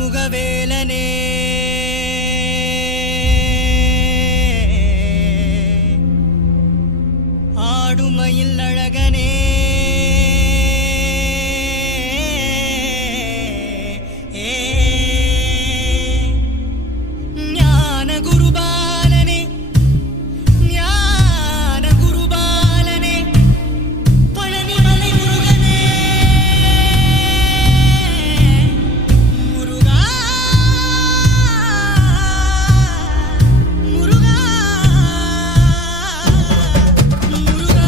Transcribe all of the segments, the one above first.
ஆறுமுகவேலனே ஆடுமயில் அழகனே ஞான குருபாலனே ஞான குருபாலனே பழனிமலை முருகனே முருகா முருகா முருகா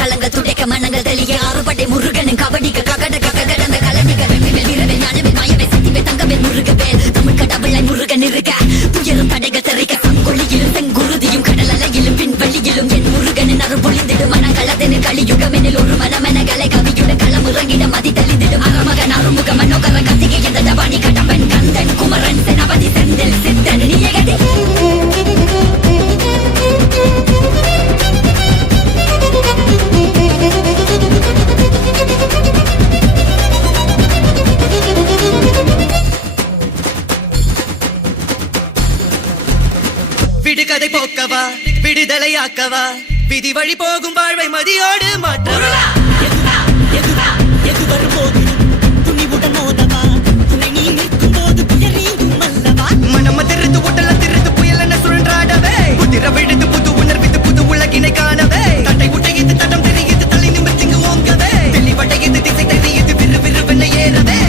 கலங்க துடைக்க மனங்கள் தெளிய ஆறுபடை முருகன் கபடிக்க ககட ககடந்த கலனிகள் வீரவே ஞானவே மாயவே சக்திவே தங்கவே முருகவேல் தமிழ் கடவுளை முருகன் இருக்க துயரும் தடைகள் தெரிக்க சங்கொழியிலும் செங்குருதியும் கடல் அலையிலும் பின்வழியிலும் என் முருகனின் அருள் பொழிந்திடும் மனங்களதென கலியுகமெனில் ஒரு மனமெனகளை கவியுடன் களமுறங்கிட மதி தெளிந்திடும் அறமகன் அருமுக மனோகர கத்திகை எந்த தபாணி கடம்பன் கந்தன் குமரன் செனபதி செந்தில் சித்தன் நீயகதி விடுகதை போக்கவா விடுதலையாக்கவா விதி வழி போகும் வாழ்வை மதியோடு மாற்றவா எது வரும்போது துணிவுடன் மோதவா துணை நீ நிற்கும் போது புயலீங்கும் அல்லவா மனம் திருத்து உடல திருத்து புயல் என சுழன்றாடவே புதிர விழுந்து புது உணர்வித்து புது உலகினை காணவே தட்டை உடையது தடம் தெரியுது தலை நிமிர்த்திங்கு ஓங்கவே தெளிவடையது திசை தெரியுது விறு விறுவென ஏறவே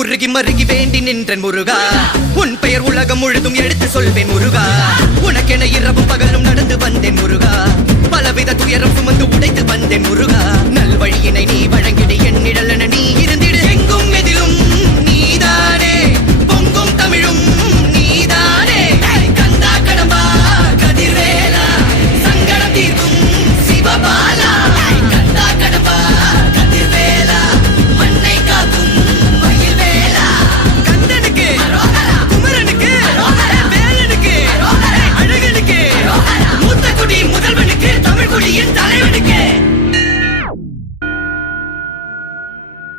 உருகி மருகி வேண்டி நின்றன் முருகா உன் பெயர் உலகம் முழுதும் எடுத்து சொல்வேன் முருகா உனக்கென இரவும் பகலும் நடந்து வந்தேன் முருகா பலவித துயரம் சுமந்து உடைத்து வந்தேன் முருகா நல்வழியினை நீ வழங்கி